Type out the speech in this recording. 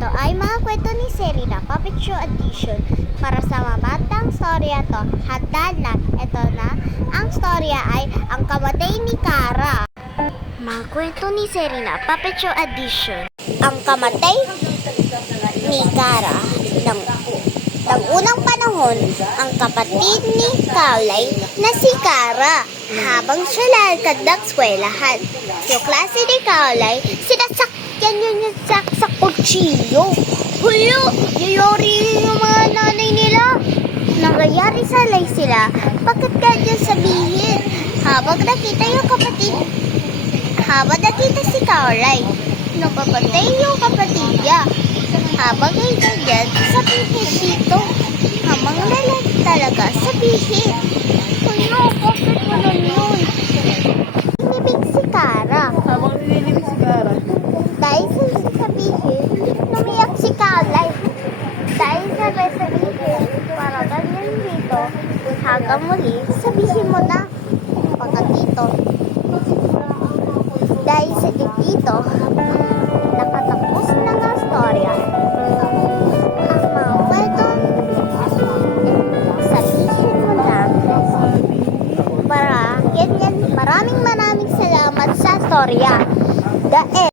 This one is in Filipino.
Ito ay mga kwento ni Serena, Puppet Show Edition. Para sa mabatang storya to, handa na. Ito na, ang storya ay ang kamatay ni Kara. Mga kwento ni Serena, Puppet Show Edition. Ang kamatay ni Kara. Ng unang panahon, ang kapatid ni Kaulay na si Kara. Habang siya lalakad ng eskwelahan, yung klase ni Kaulay, sinasakyan yun sa kutsilyo. Hulo, yayori yung mga nanay nila. Nangyayari salay sila, bakit ganyan sabihin? Habang nakita si Kaulay, napapatay yung kapatid niya. Habang ay ganyan, sabihin dito. Habang lalaki talaga, sabihin. Ano, bakit mo yun? Inibig si Kara. Habang nililibig si Kara. Dahil sabihin, lumiyak si Kaulay. Dahil sabihin, para ganyan dito, hanggang muli, sabihin mo na. Pagka dito. Dahil sa dito, nakatapos na nga storya. Ang mga kwento, sabihin mo na. Para, yan, maraming salamat sa storya. The end.